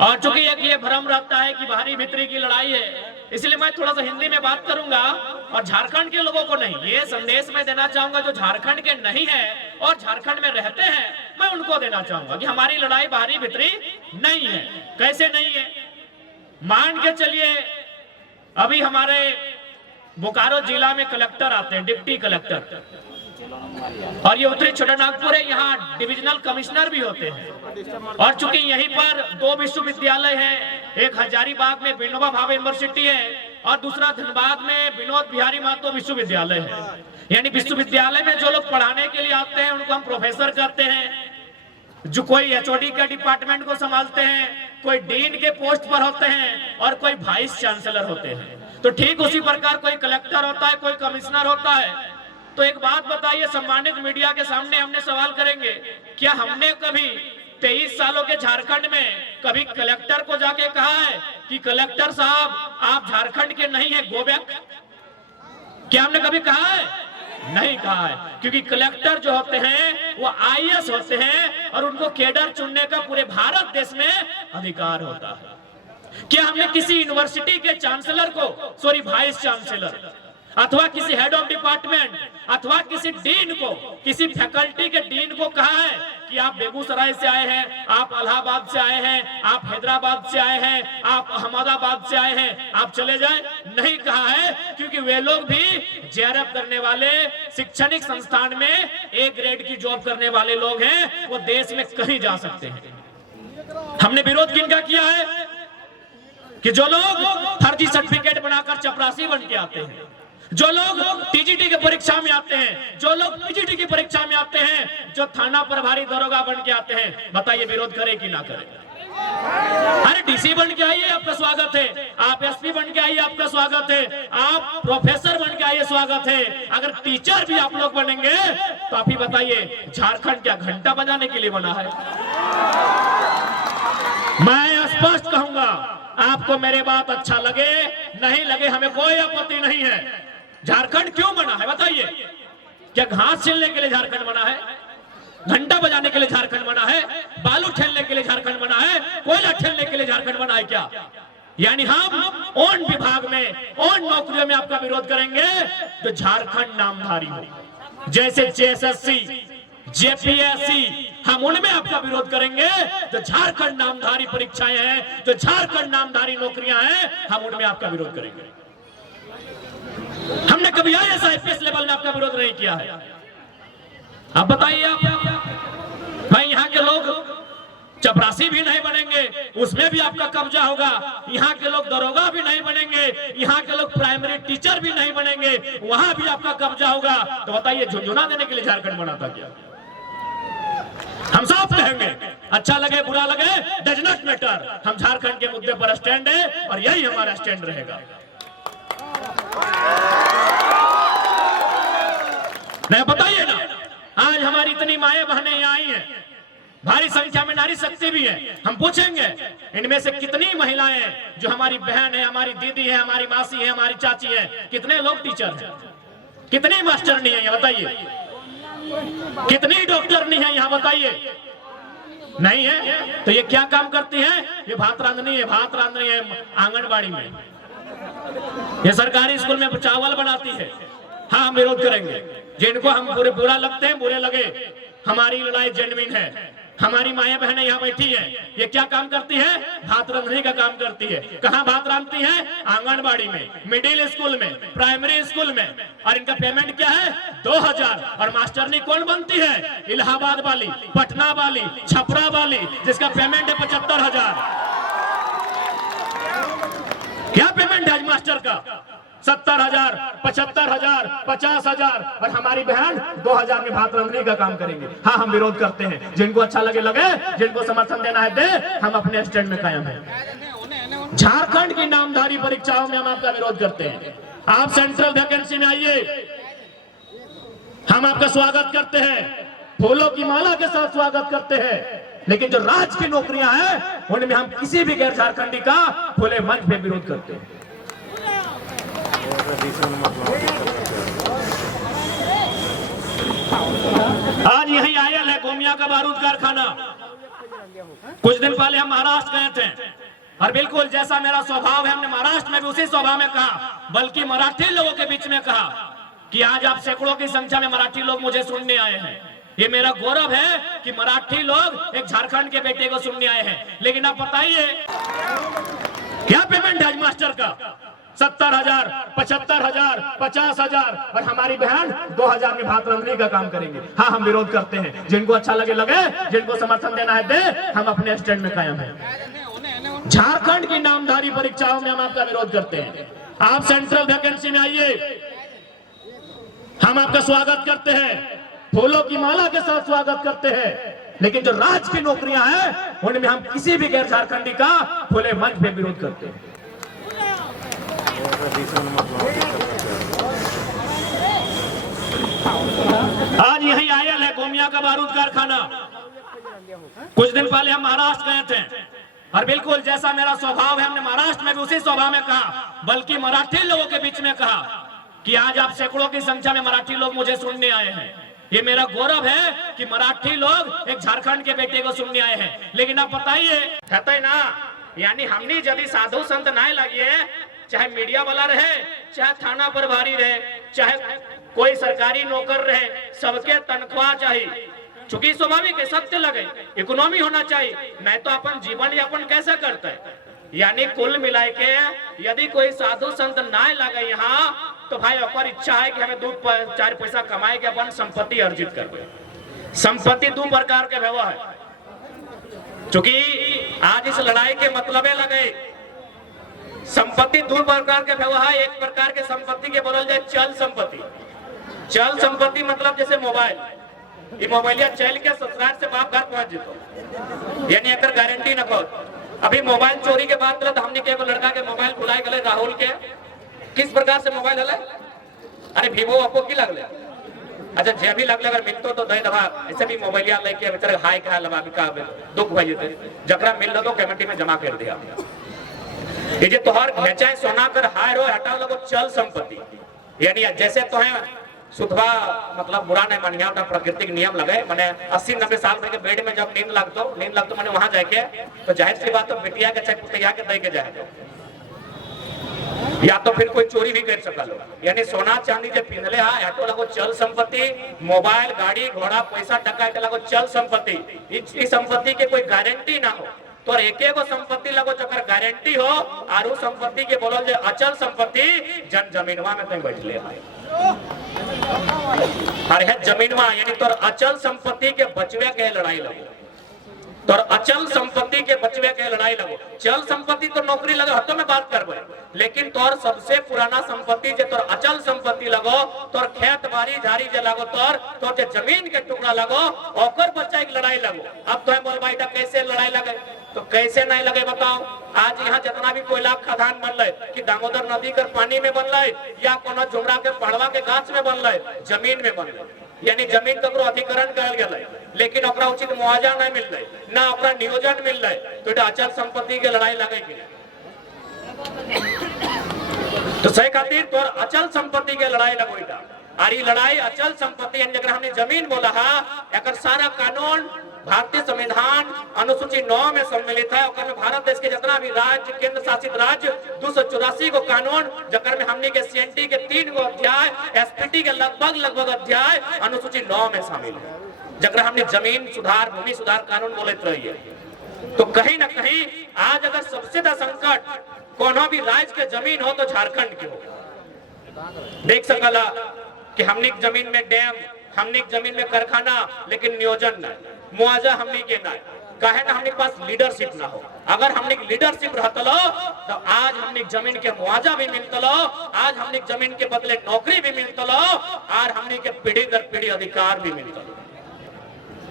और चूंकि एक ये भ्रम रहता है कि बाहरी भीतरी की लड़ाई है, इसलिए मैं थोड़ा सा हिंदी में बात करूंगा और झारखंड के लोगों को नहीं, ये संदेश मैं देना चाहूंगा जो झारखंड के नहीं है और झारखंड में रहते हैं, मैं उनको देना चाहूंगा कि हमारी लड़ाई बाहरी भीतरी नहीं है। कैसे नहीं है? मान के चलिए अभी हमारे बोकारो जिला में कलेक्टर आते हैं, डिप्टी कलेक्टर, और ये उत्तरी छोटानागपुर है, यहाँ डिविजनल कमिश्नर भी होते हैं। और चूंकि यहीं पर दो विश्वविद्यालय हैं, एक हजारीबाग में विनोबा भावे यूनिवर्सिटी है और दूसरा धनबाद में विनोद बिहारी महतो विश्वविद्यालय है। यानी विश्वविद्यालय में जो लोग पढ़ाने के लिए आते हैं उनको हम प्रोफेसर कहते हैं, जो कोई एचओडी के डिपार्टमेंट को संभालते हैं, कोई डीन के पोस्ट पर होते हैं और कोई वाइस चांसलर होते हैं। तो ठीक उसी प्रकार कोई कलेक्टर होता है, कोई कमिश्नर होता है। तो एक बात बताइए, सम्मानित मीडिया के सामने हमने सवाल करेंगे, क्या हमने कभी 23 सालों के झारखंड में कभी कलेक्टर को जाके कहा है कि कलेक्टर साहब आप झारखंड के नहीं है, गो बैक? क्या हमने कभी कहा है? नहीं कहा है, क्योंकि कलेक्टर जो होते हैं वो आईएएस होते हैं और उनको कैडर चुनने का पूरे भारत देश में अधिकार होता है। क्या हमने किसी यूनिवर्सिटी के चांसलर को, सॉरी वाइस चांसलर, अथवा किसी हेड ऑफ डिपार्टमेंट अथवा किसी डीन को, किसी फैकल्टी के डीन को कहा है कि आप बेगूसराय से आए हैं, आप इलाहाबाद से आए हैं, आप हैदराबाद से आए हैं, आप अहमदाबाद से आए हैं, आप चले जाए? नहीं कहा है, क्योंकि वे लोग भी जेआरएफ करने वाले, शैक्षणिक संस्थान में ए ग्रेड की जॉब करने वाले लोग हैं, वो देश में कहीं जा सकते हैं। हमने विरोध किनका किया है कि जो लोग फर्जी सर्टिफिकेट बनाकर चपरासी बन के आते हैं, जो लोग टीजीटी की परीक्षा में आते हैं, जो लोग पीजीटी की परीक्षा में आते हैं, जो थाना प्रभारी दरोगा बन के आते हैं, बताइए विरोध करे कि ना करे? अरे डीसी बन के आइए, आपका स्वागत है। आप एसपी बन के आइए, आपका स्वागत है। आप प्रोफेसर बन के आइए, स्वागत है। अगर टीचर भी आप लोग बनेंगे तो आप ही बताइए, झारखंड क्या घंटा बजाने के लिए बना है? मैं स्पष्ट कहूंगा, आपको मेरी बात अच्छा लगे नहीं लगे, हमें कोई आपत्ति नहीं है। झारखंड क्यों बना है बताइए? क्या घास छीलने के लिए झारखंड बना है? घंटा बजाने के लिए झारखंड बना है? बालू ठेलने के लिए झारखंड बना है? कोयला ठेलने के लिए झारखंड बना है क्या? यानी हम उन विभाग में, उन नौकरियों में आपका विरोध करेंगे जो झारखंड नामधारी हो, जैसे जेएसएससी, जेपीएससी, हम उनमें आपका विरोध करेंगे। जो झारखंड नामधारी परीक्षाएं हैं, जो झारखंड नामधारी नौकरियां हैं, हम उनमें आपका विरोध करेंगे। हमने कभी आईएएस लेवल में आपका विरोध नहीं किया है। अब बताइए आप, भाई यहाँ के लोग चपरासी भी नहीं बनेंगे, उसमें भी आपका कब्जा होगा। यहाँ के लोग दरोगा भी नहीं बनेंगे, यहाँ के लोग प्राइमरी टीचर भी नहीं बनेंगे, वहां भी आपका कब्जा होगा। तो बताइए, झुंझुना देने के लिए झारखंड बना था क्या? हम साफ कहेंगे, अच्छा लगे बुरा लगे, डज नॉट मैटर, हम झारखंड के मुद्दे पर स्टैंड है और यही हमारा स्टैंड रहेगा। नहीं बताइए ना, आज हमारी इतनी माएं बहनें यहाँ आई हैं, भारी संख्या में नारी शक्ति भी है। हम पूछेंगे इनमें से कितनी महिलाएं जो हमारी बहन है, हमारी दीदी है, हमारी मासी है, हमारी चाची है, कितने लोग टीचर हैं, कितनी मास्टरनी है, ये बताइए? कितनी डॉक्टरनी है यहाँ बताइए? नहीं है। तो ये क्या काम करती है? ये भात रांधनी है, भात रांधनी है आंगनबाड़ी में, ये सरकारी स्कूल में चावल बनाती है। हाँ, हम विरोध करेंगे। जिनको हम बुरा लगते हैं, बुरे लगे, हमारी लड़ाई जेन्युइन है। हमारी माएं बहनें यहाँ बैठी हैं, ये क्या काम करती है? भात रांधने का काम करती है। कहाँ भात रांधती है? आंगनबाड़ी में, मिडिल स्कूल में, प्राइमरी स्कूल में। और इनका पेमेंट क्या है? 2000। और मास्टरनी कौन बनती है? इलाहाबाद वाली, पटना वाली, छपरा वाली, जिसका पेमेंट है 75,000। क्या पेमेंट है आज मास्टर का? 70,000, 75,000, 50,000। और हमारी बहन 2000 में भात रांधने का काम करेंगे। हाँ, हम विरोध करते हैं। जिनको अच्छा लगे लगे, जिनको समर्थन देना है दे, हम अपने स्टैंड में कायम हैं। झारखंड की नामधारी परीक्षाओं में हम आपका विरोध करते हैं। आप सेंट्रल वैकेंसी में आइए, हम आपका स्वागत करते हैं, फूलों की माला के साथ स्वागत करते हैं। लेकिन जो राज्य की नौकरियां हैं, उनमें हम किसी भी गैर झारखंडी का खुले मंच पे विरोध करते हैं। आज यही आयल है गोमिया का बारूद कारखाना, कुछ दिन पहले हम महाराष्ट्र गए थे और बिल्कुल जैसा मेरा स्वभाव है, हमने महाराष्ट्र में भी उसी स्वभाव में कहा, बल्कि मराठी लोगों के बीच में कहा कि आज आप सैकड़ों की संख्या में मराठी लोग मुझे सुनने आए हैं। ये मेरा गौरव है कि मराठी लोग एक झारखंड के बेटे को सुनने आए हैं। लेकिन आप बताइए क्या पेमेंट है मास्टर का? 70,000, 75,000, 50,000 और हमारी बहन 2,000 में भात रंधने का काम करेंगे। हाँ, हम विरोध करते हैं। जिनको अच्छा लगे लगे, जिनको समर्थन देना है दे, हम अपने स्टैंड में कायम हैं। झारखंड की नामधारी परीक्षाओं में हम आपका विरोध करते हैं। आप सेंट्रल वैकेंसी में आइए, हम आपका स्वागत करते हैं, फूलों की माला के साथ स्वागत करते हैं। लेकिन जो राज्य की नौकरियां हैं उनमें हम किसी भी गैर झारखंडी का खुले मंच पे विरोध करते हैं। आज यही आयल है गोमिया का बारूद कारखाना। कुछ दिन पहले हम महाराष्ट्र गए थे और बिल्कुल जैसा मेरा स्वभाव है, हमने महाराष्ट्र में भी उसी स्वभाव में कहा, बल्कि मराठी लोगों के बीच में कहा कि आज आप सैकड़ों की संख्या में मराठी लोग मुझे सुनने आए हैं। ये मेरा गौरव है कि मराठी लोग एक झारखंड के बेटे को सुनने आए हैं। लेकिन आप बताइए कहते ना, यानी हमने यदि साधु संत ना लगिए, चाहे मीडिया वाला रहे, चाहे थाना प्रभारी रहे, चाहे कोई सरकारी नौकर रहे, सबके तनख्वाह चाहिए। चूंकि स्वाभाविक है, सत्य लगे, इकोनॉमी होना चाहिए, नहीं तो अपन जीवन यापन कैसे करते हैं। यानी कुल मिलाए के यदि कोई साधु संत ना लगे यहाँ, तो भाई अपन इच्छा है कि हमें 2-4 पैसा कमाए के अपन संपत्ति अर्जित कर। संपत्ति 2 प्रकार के व्यवहार है, चूंकि आज इस लड़ाई के मतलब लगे संपत्ति 2 प्रकार के व्यवहार। एक प्रकार के संपत्ति के बोलल जाए चल संपत्ति। चल संपत्ति मतलब जैसे मोबाइल, ये मोबाइलिया चल के ससुराल से बाप घर पहुंच जेतो, यानी अगर गारंटी न हो। अभी मोबाइल चोरी के बात तो हमने के लड़का के मोबाइल भुलाए गए, राहुल के किस प्रकार से मोबाइल हले, अरे वीवो ओप्पो की लगले, अच्छा जे भी लगले अगर मिलतो तो दे दबा, ऐसे भी मोबाइलिया लेके बेचारे हाय का लबा भी का दुख भई जेते, जकरा मिल तो कमेटी में जमा कर दिया। ये जे तोहर भेचाए सोना कर हाय रो हटाव लगो चल संपत्ति, यानी जैसे तो है सुधवा मतलब बुरा नहीं मानिया, अपना प्राकृतिक नियम लगे। मैंने 80-90 साल के बेड में जब नींद लगतो मैंने वहां जाके तो जाहिर सी बात तो बिटिया के चेक पुतिया के दे के जाए, या तो फिर कोई चोरी भी कर सकल। यानी सोना चांदी जे पिंधले हा हटो लगो चल संपत्ति, मोबाइल गाड़ी घोड़ा पैसा टका के लगो चल संपत्ति। इस संपत्ति के कोई गारंटी ना हो, तो एक एगो संपत्ति लगो जकर गारंटी हो, आरू संपत्ति के बोलल जे अचल संपत्ति जन जमीनवा में कहीं बैठले है। अरे है जमीनवा, यानी तोर अचल संपत्ति के बचवे के लड़ाई लगो, तोर अचल संपत्ति के बचवे के लड़ाई लगो। चल संपत्ति तो नौकरी लगे हतो में बात करबे, लेकिन तोर सबसे पुराना संपत्ति जे तोर अचल संपत्ति लगो, तोर खेत बाड़ी झाड़ी जे लगो, तोर जे जमीन के टुकड़ा लगो, ओकर बच्चा की लड़ाई लगो। अब तो बोल भाई कैसे लड़ाई लगे, तो कैसे नहीं लगे बताओ। आज यहाँ जितना भी कोयला खदान बनल कि दामोदर नदी कर पानी में बनल या कोनो झुमरा के पड़वा के गाछ में बनल, जमीन में बनल, यानी जमीन ककरो अधिकरण करल गेलै, लेकिन ओकरा उचित मुआवजा नहीं मिल रही, ना ओकरा नियोजन मिल रही, तो ये अचल संपत्ति के लड़ाई लगेगी। तो सही खातिर तोर अचल संपत्ति के लड़ाई लगोईटा। और ये लड़ाई अचल संपत्ति यानी अगर हमने जमीन बोला है, एक सारा कानून भारतीय संविधान अनुसूची 9 में सम्मिलित है। और भारत देश के जितना भी राज्य केंद्र शासित राज्य 284 को कानून, जकर में हमने के सीएनटी के 3 गो अध्याय, एसपीटी के लगभग अध्याय अनुसूची 9 में शामिल है, जकर हमने जमीन सुधार भूमि सुधार कानून बोलते रहिए। तो कहीं ना कहीं आज अगर सबसे ज्यादा संकट कोनो भी राज्य के जमीन हो तो झारखंड की हो। देख सकला कि हमने जमीन में डैम, हमने जमीन में कारखाना, लेकिन नियोजन नहीं, मुआवजा हमने के नहीं, कहे ना हमने पास लीडरशिप ना हो। अगर हमने लीडरशिप रहतलो तो आज हमने जमीन के मुआवजा भी मिलतलो, आज हमने जमीन के बदले नौकरी भी मिलतलो, और हमने के पीढ़ी दर पीढ़ी अधिकार भी मिलतलो।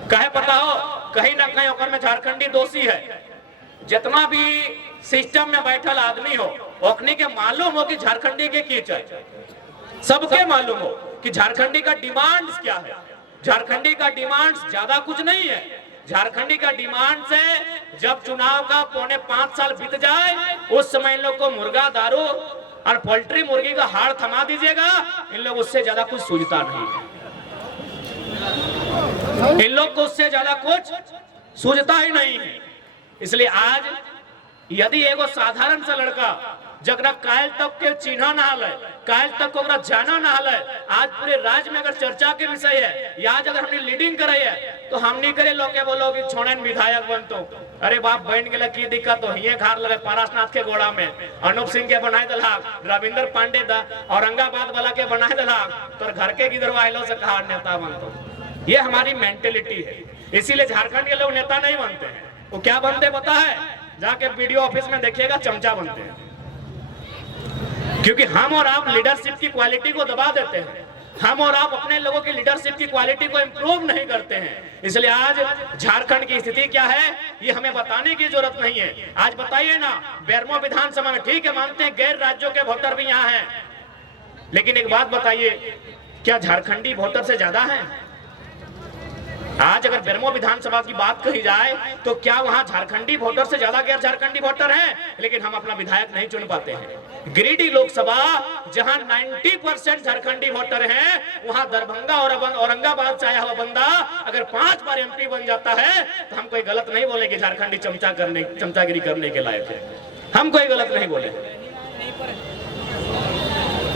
कहे पता हो कहीं ना कहीं ओकर में झारखंडी दोषी है। जितना भी सिस्टम में बैठल आदमी हो, ओकनी के मालूम हो कि झारखंडी के की चाहिए, सबके मालूम हो कि झारखंडी का डिमांड्स क्या है। झारखंडी का डिमांड्स ज्यादा कुछ नहीं है। झारखंडी का डिमांड से जब चुनाव का 4.5 साल बीत जाए, उस समय इन लोग को मुर्गा दारू और पोल्ट्री मुर्गी का हाड़ थमा दीजिएगा, इन लोग उससे ज्यादा कुछ सूझता नहीं है। इन लोग को उससे ज्यादा कुछ सूझता ही नहीं है। इसलिए आज यदि एगो साधारण सा लड़का जगरा कायल तक के चिन्ह ना हल, कायल तक को जाना ना हल, आज पूरे राज्य में अगर चर्चा के विषय है, आज अगर हमने लीडिंग करे है तो हम नहीं करे लोग के बोलो कि छोड़न विधायक बनतो, अरे बाप बहन के की दिक्कत हो हिये घर लगे पारसनाथ के गोड़ा में अनूप सिंह के बनाए दलाक, रविंद्र पांडे दा औरंगाबाद वाला के बनाए दलाक, तो घर के गिरवा आइलो से कहा नेता बनतो। ये हमारी मेंटेलिटी है। इसीलिए झारखंड के लोग नेता नहीं बनते हैं। वो क्या बनते पता है? जाके वीडियो ऑफिस में देखिएगा, चमचा बनते हैं। क्योंकि हम और आप लीडरशिप की क्वालिटी को दबा देते हैं, हम और आप अपने लोगों की लीडरशिप की क्वालिटी को इंप्रूव नहीं करते हैं। इसलिए आज झारखंड की स्थिति क्या है ये हमें बताने की जरूरत नहीं है। आज बताइए ना, बेरमो विधानसभा में ठीक है मानते हैं गैर राज्यों के वोटर भी यहाँ हैं, लेकिन एक बात बताइए, क्या झारखंडी वोटर से ज्यादा है? आज अगर बेरमो विधानसभा की बात कही जाए तो क्या वहां झारखंडी वोटर से ज्यादा गैर झारखंडी वोटर हैं? लेकिन हम अपना विधायक नहीं चुन पाते हैं। गिरिडीह लोकसभा जहां 90% झारखंडी वोटर हैं, वहां दरभंगा और औरंगाबाद से आया हुआ बंदा अगर 5 बार एमपी बन जाता है तो हम कोई गलत नहीं बोले कि झारखंडी चमचागिरी करने के लायक है। हम कोई गलत नहीं बोले।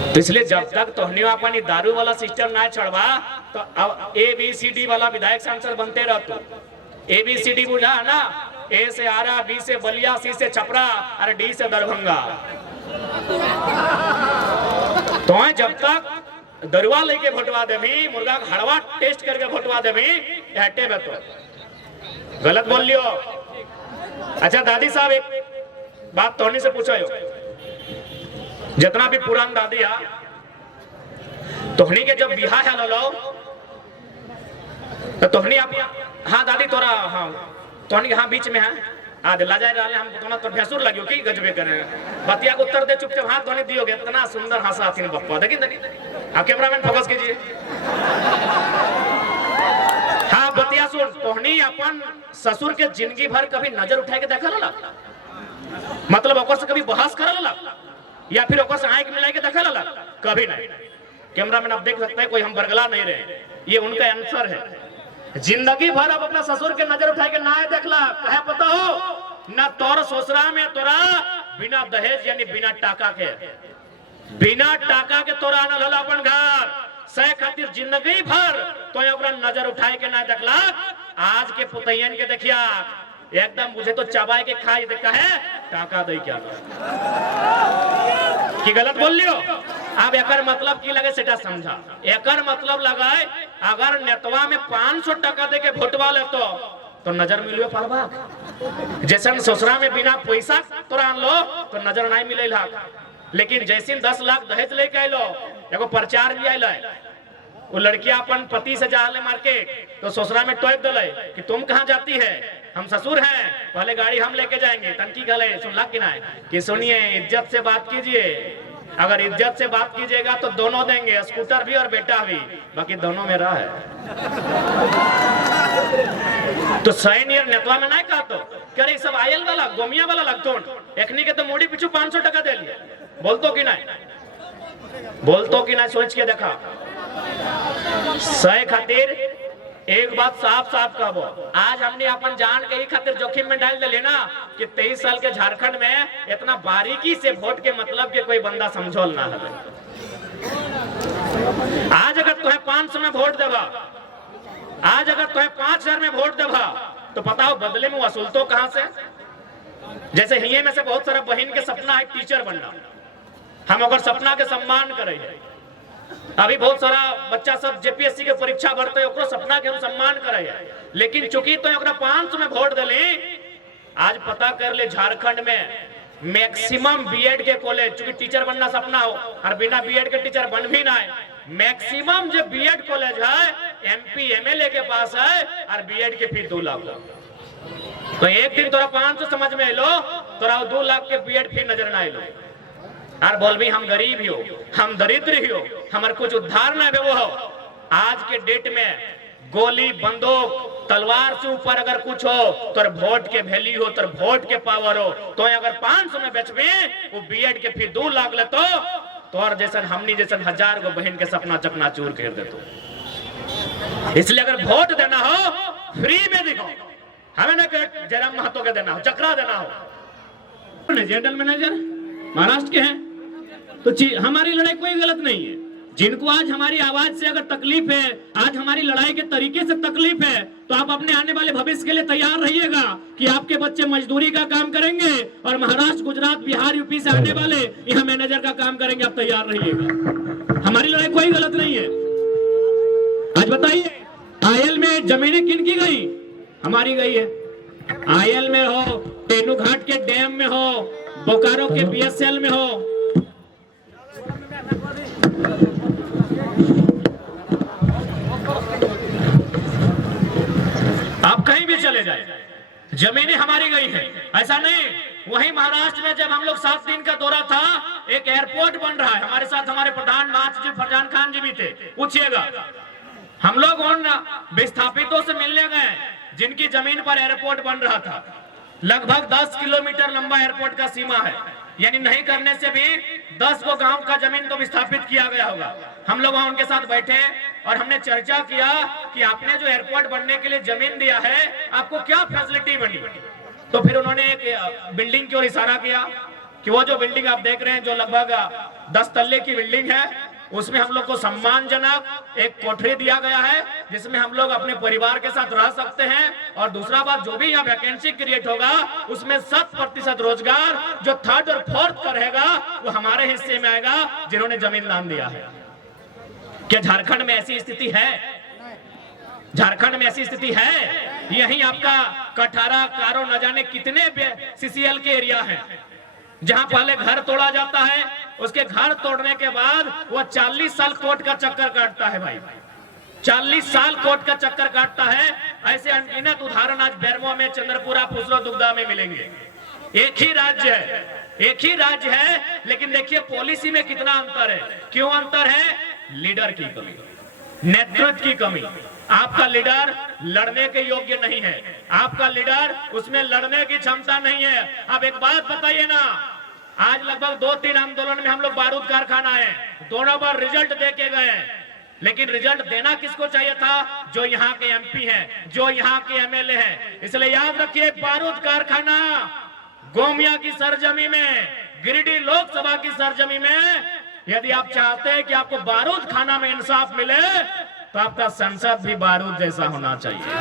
तो इसलिए जब तक तोहनी अपनी दारू वाला सिस्टम ना छोड़वा तो अब ABCD वाला विधायक सांसद बनते रहतो। ABCD बुझा है ना? A से आरा, B से बलिया, C से छपरा और D से दरभंगा। तो जब तक दरुआ लेके भोटवा देवी, मुर्गा का हड़वा टेस्ट करके भोटवा देवी, हटे में तो गलत बोल लियो। अच्छा दादी साहब, एक बात तोहनी से पूछो, जितना भी पुरान दादी है तोहनी के जब बिहा है लो तो तोहनी आप, हाँ दादी तोरा, हाँ तोहनी के हाँ बीच में है आज लाजा डाले हम तोना तो भैंसुर लगियो की गजबे करे बतिया को उत्तर दे चुपचाप हाथ धोने दियोगे। इतना सुंदर हंसा थी बप्पा, देखिए आप कैमरामैन फोकस कीजिए। हाँ बतिया सुन, तोहनी अपन ससुर के जिंदगी भर कभी नजर उठा के देखा ला, मतलब ओकर से कभी बहस कर ला या फिर ओकर से आंख मिला के देखा ला? कभी नहीं। कैमरामैन आप देख सकते हैं, कोई हम बरगला नहीं रहे, ये उनका आंसर है। जिंदगी भर अब अपना ससुर के नजर उठा के ना देखला, कहे पता हो ना तोर ससुरा में तोरा बिना दहेज यानी बिना टाका के तोरा आनल होला अपन घर सह खातिर जिंदगी भर तो ओकरा नजर उठाए के ना देखला। आज के पुतैयन के देखिया एकदम मुझे तो चबाए के खाई देखा है टाका दे क्या कि गलत बोल लियो। अब एकर मतलब की लगे सेटा समझा। एकर मतलब लगाए अगर नेतवा में 500 टका दे के भोटवा ले तो नजर मिलियो पालबा, जैसे ससुरा में बिना पैसा तोरा आन लो तो नजर नहीं मिले ला। लेकिन जैसे 10 लाख दहेज लेके आइलो, एगो प्रचार भी आइल, वो लड़कियां अपन पति से जाले मार्केट तो ससुरा में टोक दले कि तुम कहाँ जाती है, हम ससुर हैं, पहले गाड़ी हम लेके जाएंगे। तनकी गले सुनला कि ना कि सुनिए इज्जत से बात कीजिए, अगर इज्जत से बात कीजिएगा तो दोनों देंगे, स्कूटर भी और बेटा भी, बाकी दोनों मेरा है। तो सैन ईयर नेतवा में नहीं कहा तो करे सब आयल वाला गोमिया वाला लगतो एकनी के तो मोड़ी पीछू 500 टका दे लिए। बोलतो कि नहीं सोच के देखा। सही खातिर एक बात साफ साफ कहबो, आज हमने अपन जान के ही खातिर जोखिम में डाल दिले ना कि 23 साल के झारखंड में इतना बारीकी से वोट के मतलब के कोई बंदा समझौल ना है। आज अगर तुम्हें 500 में वोट देवा, आज अगर तुम्हें 5000 में वोट देवा तो बताओ बदले में वसूल तो कहां से? जैसे हिये में से बहुत सारा बहन के सपना है टीचर बनना, हम अगर सपना के सम्मान करे। अभी बहुत सारा बच्चा सब जेपीएससी के परीक्षा भरते है, ओकरो सपना के हम सम्मान करे, लेकिन चूंकि तो ओकरा 500 में वोट देले। आज पता कर ले झारखंड में मैक्सिमम बीएड के कॉलेज, चूंकि टीचर बनना सपना हो और बिना बीएड के टीचर बन भी ना है, मैक्सिमम जो बीएड कॉलेज है एमपी एमएलए के पास है और बीएड के फीस 2 लाख। तो एक दिन तोरा 500 समझ में लो, तोरा 2 लाख के बीएड फीस नजर ना आइलो और बोल भी हम गरीब ही हो, हम दरिद्र ही हो, हमारे कुछ उद्धार ना वो हो। आज के डेट में गोली बंदूक तलवार से ऊपर अगर कुछ हो तो वोट के वैल्यू हो, तो वोट के पावर हो। तो अगर 500 में बेचबे वो बीएड के फिर 2 लाख ले तो और जैसे हमनी जैसे 1000 गो बहन के सपना चकना चूर कर दे। तो इसलिए अगर वोट देना हो फ्री में दिखो, हमें ना जयराम महतो के देना हो, चक्रा देना हो। जनरल मैनेजर महाराष्ट्र के हैं, तो हमारी लड़ाई कोई गलत नहीं है। जिनको आज हमारी आवाज से अगर तकलीफ है, आज हमारी लड़ाई के तरीके से तकलीफ है, तो आप अपने आने वाले भविष्य के लिए तैयार रहिएगा कि आपके बच्चे मजदूरी का काम करेंगे और महाराष्ट्र, गुजरात, बिहार, यूपी से आने वाले यहाँ मैनेजर का काम करेंगे। आप तैयार रहिएगा, हमारी लड़ाई कोई गलत नहीं है। आज बताइए, आयल में जमीनें किन की गई? हमारी गई है। आयल में हो, तेनूघाट के डैम में हो, बोकारो के बीएसएल में हो, आप कहीं भी चले जाए, जमीनें हमारी गई है। ऐसा नहीं, वहीं महाराष्ट्र में जब हम लोग 7 दिन का दौरा था, एक एयरपोर्ट बन रहा है, हमारे साथ हमारे प्रधान महासचिव फरजान खान जी भी थे। पूछिएगा, हम लोग उन विस्थापितों से मिलने गए जिनकी जमीन पर एयरपोर्ट बन रहा था। लगभग 10 किलोमीटर लंबा एयरपोर्ट का सीमा है, यानी नहीं करने से भी 10 को गांव का जमीन तो विस्थापित किया गया होगा। हम लोग वहां उनके साथ बैठे और हमने चर्चा किया कि आपने जो एयरपोर्ट बनने के लिए जमीन दिया है, आपको क्या फैसिलिटी बनी। तो फिर उन्होंने एक बिल्डिंग की ओर इशारा किया कि वो जो बिल्डिंग आप देख रहे हैं, जो लगभग 10 तल्ले की बिल्डिंग है, उसमें हम लोग को सम्मानजनक एक कोठरी दिया गया है, जिसमें हम लोग अपने परिवार के साथ रह सकते हैं। और दूसरा बात, जो भी यहाँ वैकेंसी क्रिएट होगा, उसमें 100% रोजगार जो 3rd और 4th का रहेगा, वो हमारे हिस्से में आएगा, जिन्होंने जमीन दान दिया है। क्या झारखंड में ऐसी स्थिति है? झारखंड में ऐसी स्थिति है? यही आपका कठारा, कारो, न जाने कितने सीसीएल के एरिया हैं, जहां पहले घर तोड़ा जाता है, उसके घर तोड़ने के बाद वो 40 साल कोर्ट का चक्कर काटता है। भाई 40 साल कोर्ट का चक्कर काटता है। ऐसे अनगिनत उदाहरण आज बेरमो में, चंद्रपुरा, फुसरो, दुग्धा में मिलेंगे। एक ही राज्य है, एक ही राज्य है, लेकिन देखिए पॉलिसी में कितना अंतर है। क्यों अंतर है? लीडर की कमी, नेतृत्व की कमी। आपका लीडर लड़ने के योग्य नहीं है, आपका लीडर उसमें लड़ने की क्षमता नहीं है। अब एक बात बताइए ना, आज लगभग 2-3 आंदोलन में हम लोग बारूद कारखाना है, दोनों बार रिजल्ट दे के गए, लेकिन रिजल्ट देना किसको चाहिए था? जो यहाँ के एमपी हैं, जो यहाँ के एमएलए हैं। इसलिए याद रखिए, बारूद कारखाना गोमिया की सरजमी में, गिरिडीह लोकसभा की सरजमी में, यदि आप चाहते हैं कि आपको बारूद खाना में इंसाफ मिले, तो आपका संसद भी बारूद जैसा होना चाहिए।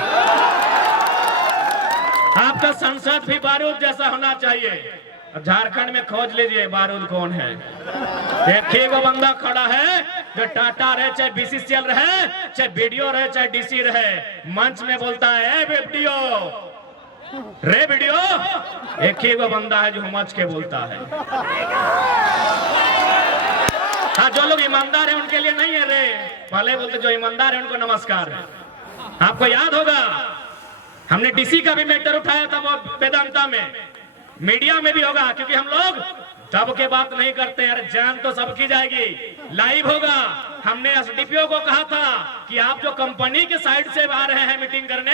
आपका संसद भी बारूद जैसा होना चाहिए। झारखंड में खोज लीजिए बारूद कौन है। एक ही वो बंदा खड़ा है जो टाटा रहे, चाहे बीसीसीएल रहे, चाहे बीडीओ रहे, चाहे डीसी रहे, मंच में बोलता है बीडीओ रे वीडियो। एक ही वो बंदा है जो मच के बोलता है। हाँ, जो लोग ईमानदार हैं उनके लिए नहीं है रे, पहले बोलते जो ईमानदार है उनको नमस्कार है। आपको याद होगा हमने डीसी का भी मैटर उठाया था, वो वेदांता में, मीडिया में भी होगा, क्योंकि हम लोग तब के बात नहीं करते हैं। जान तो सबकी जाएगी, लाइव होगा। हमने एसडीपीओ को कहा था कि आप जो कंपनी के साइड से आ रहे हैं मीटिंग करने,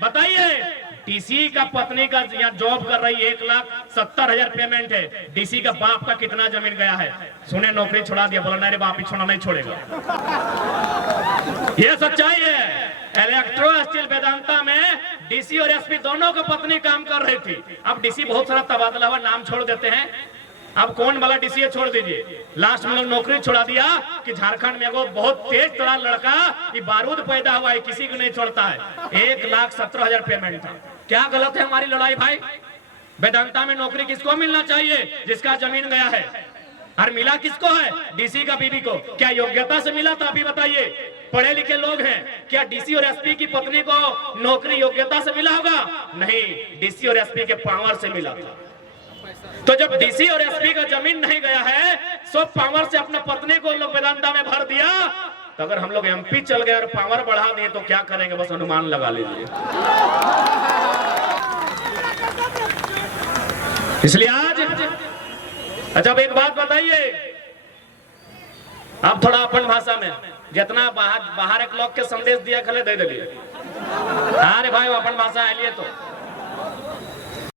बताइए डीसी का पत्नी का यहाँ जॉब कर रही, 1,70,000 पेमेंट है, डीसी का बाप का कितना जमीन गया है? सुने नौकरी छोड़ा दिया, बोला नहीं रे बाप ही छोड़ा नहीं छोड़ेगा। ये सच्चाई है। इलेक्ट्रो स्टील वेदांता में डीसी और एसपी दोनों को पत्नी काम कर रही थी। अब डीसी बहुत सारा तबादला हुआ, नाम छोड़ देते हैं। अब कौन वाला डीसी है छोड़ दीजिए। लास्ट में नौकरी छोड़ा दिया कि झारखंड में वो बहुत तेज तड़ा लड़का ये बारूद पैदा हुआ है, किसी को नहीं छोड़ता है। 1,17,000 पेमेंट था। क्या गलत है हमारी लड़ाई भाई? वेदांता में नौकरी किसको मिलना चाहिए? जिसका जमीन गया है। और मिला किसको है? डीसी का बीबी को। क्या योग्यता से मिला था? अभी बताइए। पढ़े लिखे लोग हैं, क्या डीसी और एसपी की पत्नी को नौकरी योग्यता से मिला होगा? नहीं, डीसी और एसपी के पावर से मिला था। तो जब डीसी और एसपी का जमीन नहीं गया है, सब पावर से अपना पत्नी को लोग वेदांता में भर दिया। तो अगर हम लोग एमपी चल गए और पावर बढ़ा दिए तो क्या करेंगे? बस अनुमान लगा लीजिए। इसलिए आज अच्छा एक बात बताइए, आप थोड़ा अपन भाषा में जितना बाहर एक लोग के संदेश दिया खले दे दिए। अरे भाई अपन भाषा है लिए तो